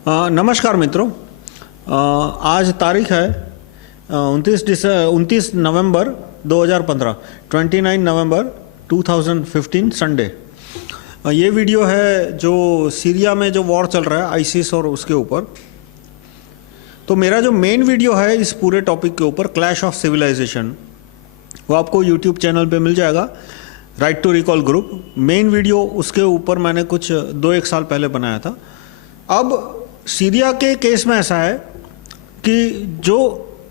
नमस्कार मित्रों। आज तारीख है 29 नवंबर 2015, 29 नवंबर 2015 संडे। ये वीडियो है जो सीरिया में जो वॉर चल रहा है आईसिस और उसके ऊपर। तो मेरा जो मेन वीडियो है इस पूरे टॉपिक के ऊपर, क्लैश ऑफ सिविलाइजेशन, वो आपको यूट्यूब चैनल पे मिल जाएगा, right to recall group. Main video उसके ऊपर मैंने कुछ 2-1 साल पहले बनाया था। अब सीरिया के केस में ऐसा है कि जो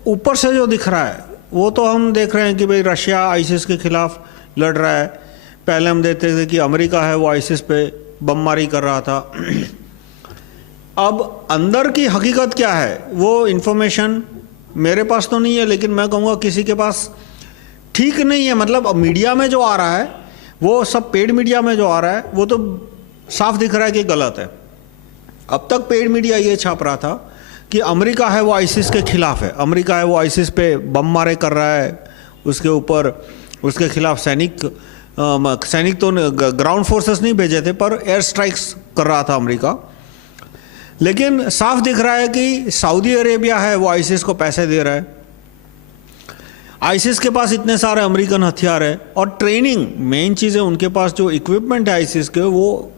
ऊपर से जो दिख रहा है वो तो हम देख रहे हैं कि भाई रशिया आईसिस के खिलाफ लड़ रहा है। पहले हम देखते थे कि अमेरिका है वो आईसिस पे बमबारी कर रहा था। अब अंदर की हकीकत क्या है वो इन्फॉर्मेशन मेरे पास तो नहीं है, लेकिन मैं कहूँगा किसी के पास ठीक नहीं है। मतलब मीडिया में जो आ रहा है वो सब, पेड मीडिया में जो आ रहा है वो तो साफ दिख रहा है कि गलत है। अब तक पेड मीडिया ये छाप रहा था कि अमेरिका है वो आईसिस के खिलाफ है, अमेरिका है वो आईसिस पे बम मारे कर रहा है, उसके ऊपर उसके खिलाफ सैनिक तो ग्राउंड फोर्सेस नहीं भेजे थे पर एयर स्ट्राइक्स कर रहा था अमेरिका। लेकिन साफ दिख रहा है कि सऊदी अरेबिया है वो आईसिस को पैसे दे रहा है। आईसिस के पास इतने सारे अमेरिकन हथियार है और ट्रेनिंग, मेन चीज़ है उनके पास जो इक्विपमेंट है आईसिस के, वो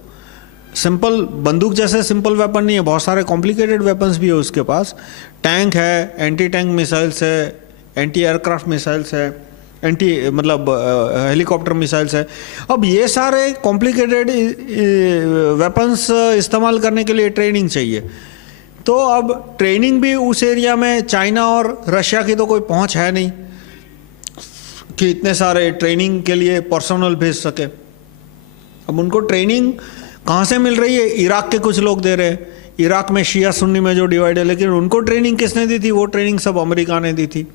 सिंपल बंदूक जैसे सिंपल वेपन नहीं है, बहुत सारे कॉम्प्लिकेटेड वेपन्स भी है उसके पास। टैंक है, एंटी टैंक मिसाइल्स है, एंटी एयरक्राफ्ट मिसाइल्स है, हेलीकॉप्टर मिसाइल्स है। अब ये सारे कॉम्प्लिकेटेड वेपन्स इस्तेमाल करने के लिए ट्रेनिंग चाहिए। तो अब ट्रेनिंग भी उस एरिया में चाइना और रशिया की तो कोई पहुंच है नहीं कि इतने सारे ट्रेनिंग के लिए पर्सनल भेज सके। अब उनको ट्रेनिंग कहाँ से मिल रही है? इराक के कुछ लोग दे रहे हैं। इराक में शिया सुन्नी में जो डिवाइड है, लेकिन उनको ट्रेनिंग किसने दी थी? वो ट्रेनिंग सब अमेरिका ने दी थी।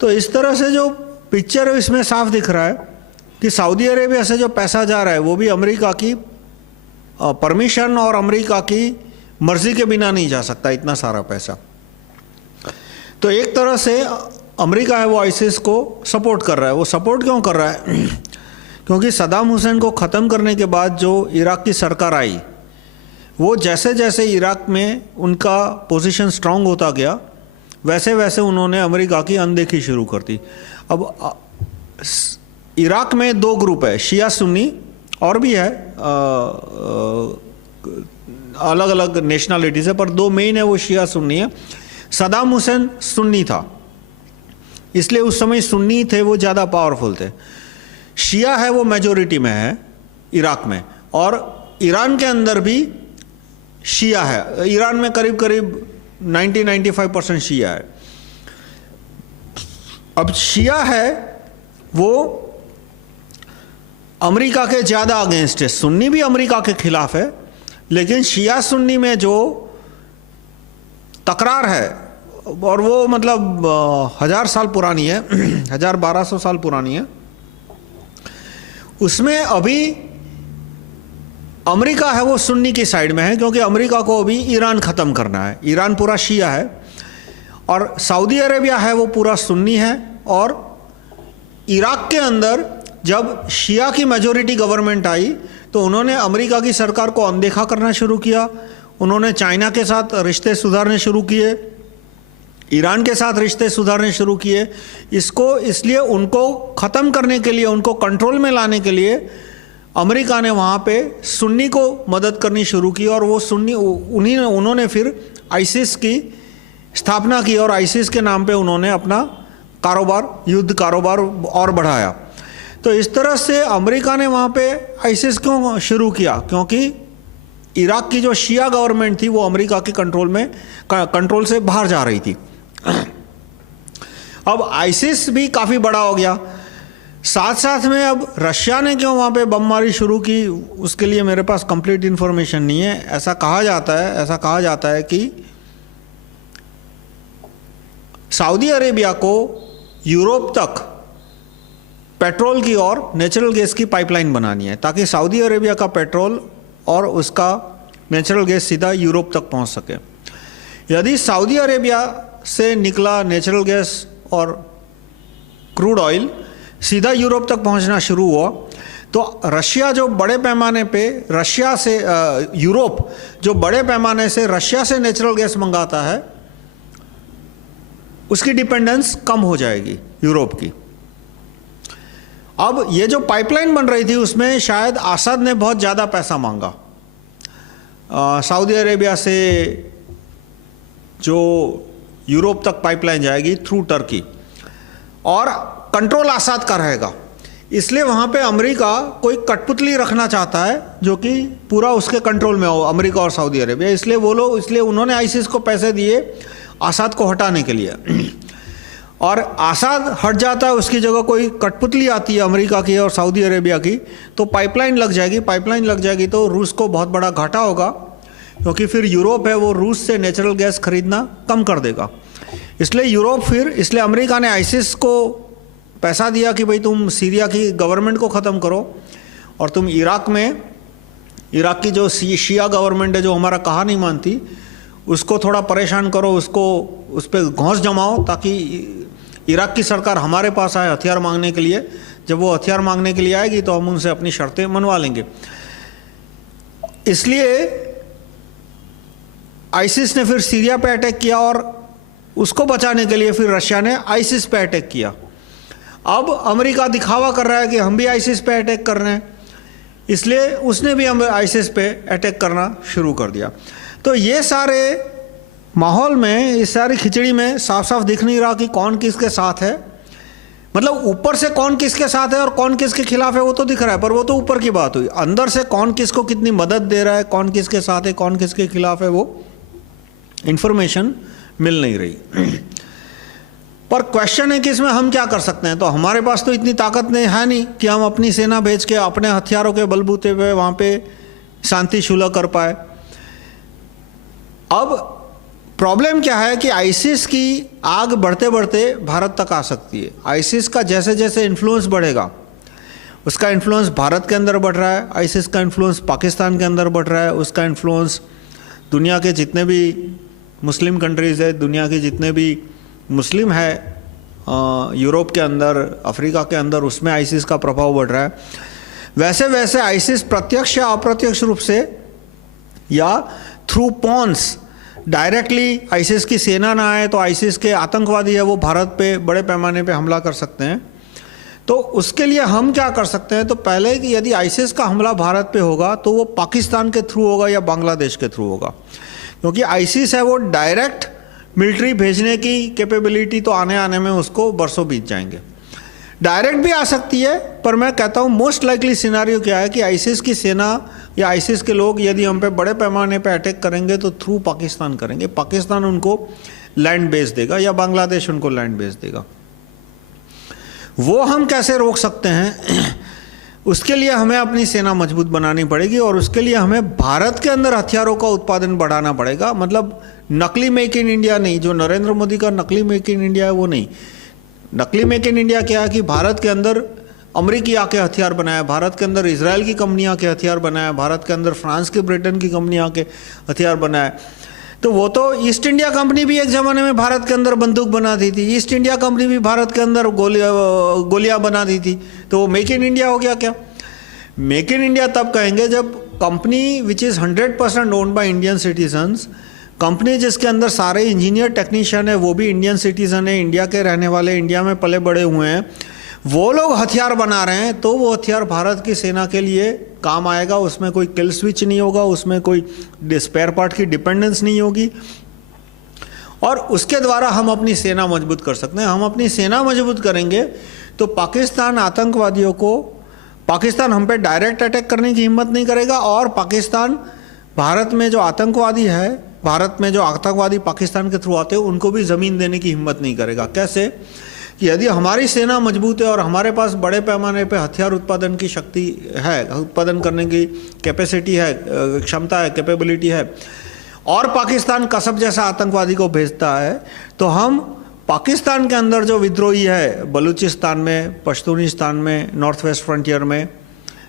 तो इस तरह से जो पिक्चर है इसमें साफ दिख रहा है कि सऊदी अरेबिया से जो पैसा जा रहा है वो भी अमेरिका की परमिशन और अमेरिका की मर्जी के बिना नहीं जा सकता इतना सारा पैसा। तो एक तरह से अमेरिका है वो आईसिस को सपोर्ट कर रहा है। वो सपोर्ट क्यों कर रहा है? क्योंकि सद्दाम हुसैन को ख़त्म करने के बाद जो इराक की सरकार आई, वो जैसे जैसे इराक में उनका पोजीशन स्ट्रांग होता गया वैसे वैसे उन्होंने अमेरिका की अनदेखी शुरू कर दी। अब इराक में 2 ग्रुप है, शिया सुन्नी, और भी है अलग अलग नेशनलिटीज़ है, पर 2 मेन है वो शिया सुन्नी है। सद्दाम हुसैन सुन्नी था, इसलिए उस समय सुन्नी थे वो ज़्यादा पावरफुल थे। शिया है वो मेजोरिटी में है इराक में, और ईरान के अंदर भी शिया है। ईरान में करीब करीब 90-95% शिया है। अब शिया है वो अमेरिका के ज़्यादा अगेंस्ट है, सुन्नी भी अमेरिका के खिलाफ है, लेकिन शिया सुन्नी में जो तकरार है और वो मतलब 1000 साल पुरानी है, 1200 साल पुरानी है, उसमें अभी अमेरिका है वो सुन्नी की साइड में है, क्योंकि अमेरिका को अभी ईरान ख़त्म करना है। ईरान पूरा शिया है और सऊदी अरेबिया है वो पूरा सुन्नी है। और इराक के अंदर जब शिया की मेजॉरिटी गवर्नमेंट आई तो उन्होंने अमेरिका की सरकार को अनदेखा करना शुरू किया। उन्होंने चाइना के साथ रिश्ते सुधारने शुरू किए, ईरान के साथ रिश्ते सुधारने शुरू किए। इसलिए उनको ख़त्म करने के लिए, उनको कंट्रोल में लाने के लिए अमेरिका ने वहाँ पे सुन्नी को मदद करनी शुरू की, और वो सुन्नी उन्होंने फिर आईसिस की स्थापना की और आईसिस के नाम पे उन्होंने अपना कारोबार, युद्ध कारोबार और बढ़ाया। तो इस तरह से अमेरिका ने वहाँ पे आईसिस क्यों शुरू किया? क्योंकि इराक की जो शिया गवर्नमेंट थी वो अमेरिका के कंट्रोल से बाहर जा रही थी। अब आईसिस भी काफ़ी बड़ा हो गया। साथ साथ में अब रशिया ने क्यों वहाँ पे बमबारी शुरू की, उसके लिए मेरे पास कंप्लीट इन्फॉर्मेशन नहीं है। ऐसा कहा जाता है कि सऊदी अरेबिया को यूरोप तक पेट्रोल की और नेचुरल गैस की पाइपलाइन बनानी है, ताकि सऊदी अरेबिया का पेट्रोल और उसका नेचुरल गैस सीधा यूरोप तक पहुँच सके। यदि सऊदी अरेबिया से निकला नेचुरल गैस और क्रूड ऑयल सीधा यूरोप तक पहुंचना शुरू हुआ तो रशिया जो बड़े पैमाने पे रशिया से यूरोप जो बड़े पैमाने से रशिया से नेचुरल गैस मंगाता है, उसकी डिपेंडेंस कम हो जाएगी यूरोप की। अब ये जो पाइपलाइन बन रही थी उसमें शायद असद ने बहुत ज़्यादा पैसा मांगा। सऊदी अरेबिया से जो यूरोप तक पाइपलाइन जाएगी थ्रू टर्की, और कंट्रोल असद का रहेगा, इसलिए वहाँ पे अमेरिका कोई कठपुतली रखना चाहता है जो कि पूरा उसके कंट्रोल में हो, अमेरिका और सऊदी अरेबिया। इसलिए उन्होंने आईसिस को पैसे दिए असद को हटाने के लिए, और असद हट जाता है, उसकी जगह कोई कठपुतली आती है अमेरिका की और सऊदी अरेबिया की, तो पाइपलाइन लग जाएगी तो रूस को बहुत बड़ा घाटा होगा, क्योंकि फिर यूरोप है वो रूस से नेचुरल गैस खरीदना कम कर देगा। इसलिए अमेरिका ने आईसिस को पैसा दिया कि भाई तुम सीरिया की गवर्नमेंट को ख़त्म करो, और तुम इराक की जो शिया गवर्नमेंट है जो हमारा कहा नहीं मानती, उसको थोड़ा परेशान करो, उस पर घौंस जमाओ, ताकि इराक की सरकार हमारे पास आए हथियार मांगने के लिए। जब वो हथियार मांगने के लिए आएगी तो हम उनसे अपनी शर्तें मनवा लेंगे। इसलिए आईसिस ने फिर सीरिया पे अटैक किया, और उसको बचाने के लिए फिर रशिया ने आईसिस पे अटैक किया। अब अमेरिका दिखावा कर रहा है कि हम भी आईसिस पे अटैक कर रहे हैं, इसलिए उसने भी हम आईसिस पे अटैक करना शुरू कर दिया। तो ये सारे माहौल में, इस सारी खिचड़ी में साफ साफ दिख नहीं रहा कि कौन किसके साथ है। मतलब ऊपर से कौन किसके साथ है और कौन किसके खिलाफ है वो तो दिख रहा है, पर वो तो ऊपर की बात हुई। अंदर से कौन किसको कितनी मदद दे रहा है, कौन किसके साथ है, कौन किसके खिलाफ है, वो इंफॉर्मेशन मिल नहीं रही। पर क्वेश्चन है कि इसमें हम क्या कर सकते हैं। तो हमारे पास तो इतनी ताकत नहीं है नहीं कि हम अपनी सेना भेज के अपने हथियारों के बलबूते पे वहाँ पे शांति सुलह कर पाए। अब प्रॉब्लम क्या है कि आईसिस की आग बढ़ते बढ़ते भारत तक आ सकती है। आईसिस का जैसे जैसे इन्फ्लुएंस बढ़ेगा, उसका इन्फ्लुएंस भारत के अंदर बढ़ रहा है, आईसिस का इन्फ्लुएंस पाकिस्तान के अंदर बढ़ रहा है, उसका इन्फ्लुएंस दुनिया के जितने भी मुस्लिम कंट्रीज़ है, दुनिया के जितने भी मुस्लिम है यूरोप के अंदर, अफ्रीका के अंदर, उसमें आईसिस का प्रभाव बढ़ रहा है। वैसे वैसे आईसिस प्रत्यक्ष या अप्रत्यक्ष रूप से या थ्रू पॉन्स डायरेक्टली आईसिस की सेना ना आए तो आईसिस के आतंकवादी है वो भारत पे बड़े पैमाने पे हमला कर सकते हैं। तो उसके लिए हम क्या कर सकते हैं, तो पहले कि यदि आईसिस का हमला भारत पे होगा तो वो पाकिस्तान के थ्रू होगा या बांग्लादेश के थ्रू होगा, क्योंकि आईसिस है वो डायरेक्ट मिलिट्री भेजने की कैपेबिलिटी तो आने में उसको बरसों बीत जाएंगे। डायरेक्ट भी आ सकती है, पर मैं कहता हूँ मोस्ट लाइकली सिनारियो क्या है कि आईसिस की सेना या आईसिस के लोग यदि हम पे बड़े पैमाने पे अटैक करेंगे तो थ्रू पाकिस्तान करेंगे। पाकिस्तान उनको लैंड बेस देगा या बांग्लादेश उनको लैंड बेस देगा। वो हम कैसे रोक सकते हैं, उसके लिए हमें अपनी सेना मजबूत बनानी पड़ेगी, और उसके लिए हमें भारत के अंदर हथियारों का उत्पादन बढ़ाना पड़ेगा। मतलब नकली मेक इन इंडिया नहीं, जो नरेंद्र मोदी का नकली मेक इन इंडिया है वो नहीं। नकली मेक इन इंडिया क्या है कि भारत के अंदर अमेरिकी आके हथियार बनाया, भारत के अंदर इजराइल की कंपनियां के हथियार बनाया, भारत के अंदर फ्रांस की, ब्रिटेन की कंपनियां के हथियार बनाया। तो वो तो ईस्ट इंडिया कंपनी भी एक ज़माने में भारत के अंदर बंदूक बनाती थी, ईस्ट इंडिया कंपनी भी भारत के अंदर गोलियां बनाती थी। तो वो मेक इन इंडिया हो गया क्या? मेक इन इंडिया तब कहेंगे जब company which is 100% owned by Indian citizens, company जिसके अंदर सारे इंजीनियर टेक्नीशियन है वो भी इंडियन सिटीज़न है, इंडिया के रहने वाले, इंडिया में पले बड़े हुए हैं, वो लोग हथियार बना रहे हैं, तो वो हथियार भारत की सेना के लिए काम आएगा। उसमें कोई किल स्विच नहीं होगा, उसमें कोई स्पेयर पार्ट की डिपेंडेंस नहीं होगी, और उसके द्वारा हम अपनी सेना मजबूत कर सकते हैं। हम अपनी सेना मजबूत करेंगे तो पाकिस्तान हम पे डायरेक्ट अटैक करने की हिम्मत नहीं करेगा, और पाकिस्तान भारत में जो आतंकवादी पाकिस्तान के थ्रू आते हैं उनको भी ज़मीन देने की हिम्मत नहीं करेगा। कैसे कि यदि हमारी सेना मजबूत है और हमारे पास बड़े पैमाने पे हथियार उत्पादन की शक्ति है, उत्पादन करने की कैपेसिटी है, क्षमता है, कैपेबिलिटी है, और पाकिस्तान कसब जैसा आतंकवादी को भेजता है, तो हम पाकिस्तान के अंदर जो विद्रोही है बलूचिस्तान में, पश्तूनिस्तान में, नॉर्थ वेस्ट फ्रंटियर में,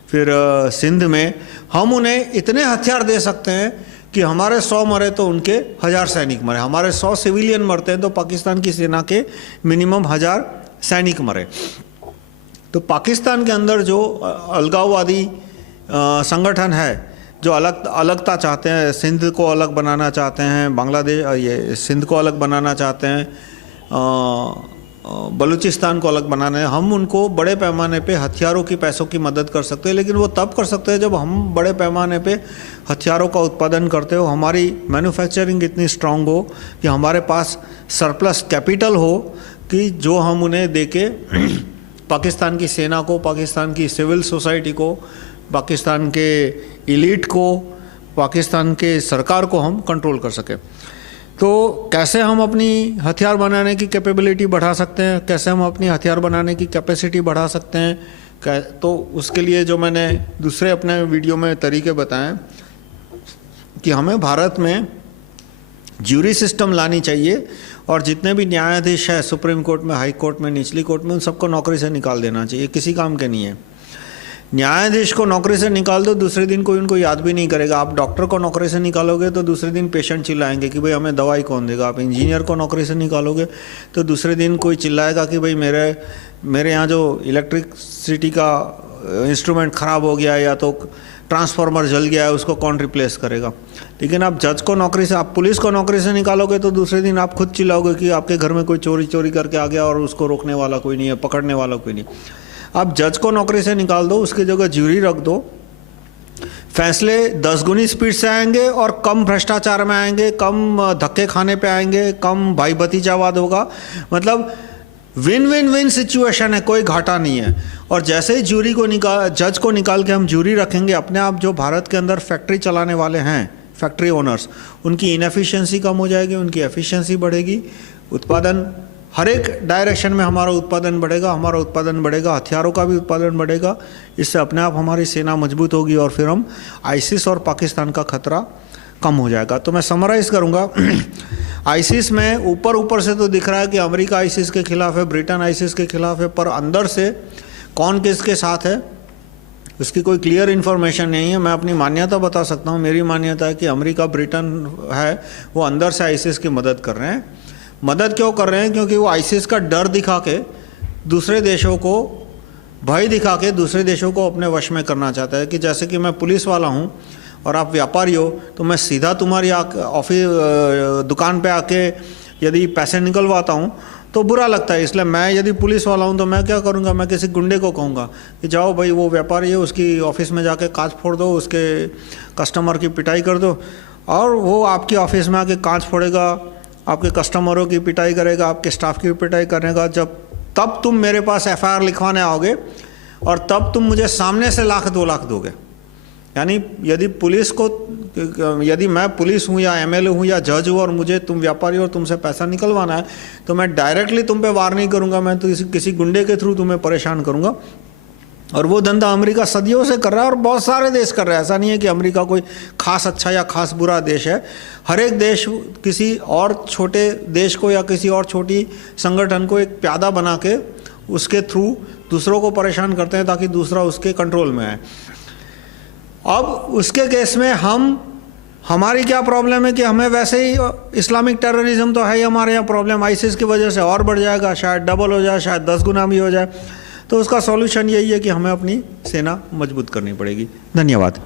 फिर सिंध में, हम उन्हें इतने हथियार दे सकते हैं कि हमारे 100 मरे तो उनके 1000 सैनिक मरे, हमारे 100 सिविलियन मरते हैं तो पाकिस्तान की सेना के मिनिमम 1000 सैनिक मरे। तो पाकिस्तान के अंदर जो अलगाववादी संगठन है, जो अलगता चाहते हैं, सिंध को अलग बनाना चाहते हैं, बांग्लादेश ये सिंध को अलग बनाना चाहते हैं, बलूचिस्तान को अलग बनाना है, हम उनको बड़े पैमाने पे हथियारों की, पैसों की मदद कर सकते हैं। लेकिन वो तब कर सकते हैं जब हम बड़े पैमाने पे हथियारों का उत्पादन करते हो, हमारी मैन्युफैक्चरिंग इतनी स्ट्रांग हो कि हमारे पास सरप्लस कैपिटल हो कि जो हम उन्हें देके पाकिस्तान की सेना को, पाकिस्तान की सिविल सोसाइटी को, पाकिस्तान के एलीट को, पाकिस्तान के सरकार को हम कंट्रोल कर सकें। तो कैसे हम अपनी हथियार बनाने की कैपेबिलिटी बढ़ा सकते हैं, कैसे हम अपनी हथियार बनाने की कैपेसिटी बढ़ा सकते हैं, तो उसके लिए जो मैंने दूसरे अपने वीडियो में तरीके बताएं कि हमें भारत में ज्यूरी सिस्टम लानी चाहिए और जितने भी न्यायाधीश हैं सुप्रीम कोर्ट में, हाई कोर्ट में, निचली कोर्ट में, उन सबको नौकरी से निकाल देना चाहिए। किसी काम के नहीं है। न्यायाधीश को नौकरी से निकाल दो, दूसरे दिन कोई उनको याद भी नहीं करेगा। आप डॉक्टर को नौकरी से निकालोगे तो दूसरे दिन पेशेंट चिल्लाएंगे कि भाई हमें दवाई कौन देगा। आप इंजीनियर को नौकरी से निकालोगे तो दूसरे दिन कोई चिल्लाएगा कि भाई मेरे यहाँ जो इलेक्ट्रिसिटी का इंस्ट्रूमेंट ख़राब हो गया है या तो ट्रांसफार्मर जल गया है, उसको कौन रिप्लेस करेगा। लेकिन आप जज को नौकरी से, आप पुलिस को नौकरी से निकालोगे तो दूसरे दिन आप खुद चिल्लाओगे कि आपके घर में कोई चोरी करके आ गया और उसको रोकने वाला कोई नहीं है, पकड़ने वाला कोई नहीं। आप जज को नौकरी से निकाल दो, उसकी जगह ज्यूरी रख दो, फैसले 10 गुनी स्पीड से आएंगे और कम भ्रष्टाचार में आएंगे, कम धक्के खाने पे आएंगे, कम भाई भतीजावाद होगा। मतलब विन विन विन सिचुएशन है, कोई घाटा नहीं है। और जैसे ही जज को निकाल के हम ज्यूरी रखेंगे, अपने आप जो भारत के अंदर फैक्ट्री चलाने वाले हैं, फैक्ट्री ओनर्स, उनकी इनएफिशिएंसी कम हो जाएगी, उनकी एफिशिएंसी बढ़ेगी, उत्पादन हर एक डायरेक्शन में हमारा उत्पादन बढ़ेगा, हथियारों का भी उत्पादन बढ़ेगा। इससे अपने आप हमारी सेना मजबूत होगी और फिर हम आईसिस और पाकिस्तान का खतरा कम हो जाएगा। तो मैं समराइज़ करूँगा, आईसिस में ऊपर से तो दिख रहा है कि अमेरिका आईसिस के खिलाफ है, ब्रिटेन आईसिस के खिलाफ है, पर अंदर से कौन किसके साथ है उसकी कोई क्लियर इन्फॉर्मेशन नहीं है। मैं अपनी मान्यता बता सकता हूँ, मेरी मान्यता है कि अमेरिका, ब्रिटेन है वो अंदर से आईसिस की मदद कर रहे हैं। मदद क्यों कर रहे हैं? क्योंकि वो आईसिस का डर दिखा के दूसरे देशों को, भय दिखा के दूसरे देशों को अपने वश में करना चाहता है। कि जैसे कि मैं पुलिस वाला हूँ और आप व्यापारी हो, तो मैं सीधा तुम्हारी ऑफिस दुकान पे आके यदि पैसे निकलवाता हूँ तो बुरा लगता है। इसलिए मैं यदि पुलिस वाला हूँ तो मैं क्या करूँगा, मैं किसी गुंडे को कहूँगा कि जाओ भाई वो व्यापारी है, उसकी ऑफिस में जाके कांच फोड़ दो, उसके कस्टमर की पिटाई कर दो। और वो आपकी ऑफिस में आके कांच फोड़ेगा, आपके कस्टमरों की पिटाई करेगा, आपके स्टाफ की पिटाई करेगा। तब तुम मेरे पास एफआईआर लिखवाने आओगे और तब तुम मुझे सामने से 1,00,000 2 लाख दोगे। यानी यदि मैं पुलिस हूँ या एमएलए हूँ या जज हूँ और मुझे तुम व्यापारी और तुमसे पैसा निकलवाना है तो मैं डायरेक्टली तुम पे वार नहीं करूँगा, मैं तो किसी गुंडे के थ्रू तुम्हें परेशान करूँगा। और वो धंधा अमेरिका सदियों से कर रहा है और बहुत सारे देश कर रहे हैं। ऐसा नहीं है कि अमेरिका कोई खास अच्छा या खास बुरा देश है। हर एक देश किसी और छोटे देश को या किसी और छोटी संगठन को एक प्यादा बना के उसके थ्रू दूसरों को परेशान करते हैं ताकि दूसरा उसके कंट्रोल में आए। अब उसके केस में हमारी क्या प्रॉब्लम है कि हमें वैसे ही इस्लामिक टेररिज्म तो है ही हमारे यहाँ प्रॉब्लम, आईसिस की वजह से और बढ़ जाएगा, शायद डबल हो जाए, शायद 10 गुना भी हो जाए। तो उसका सॉल्यूशन यही है कि हमें अपनी सेना मजबूत करनी पड़ेगी। धन्यवाद।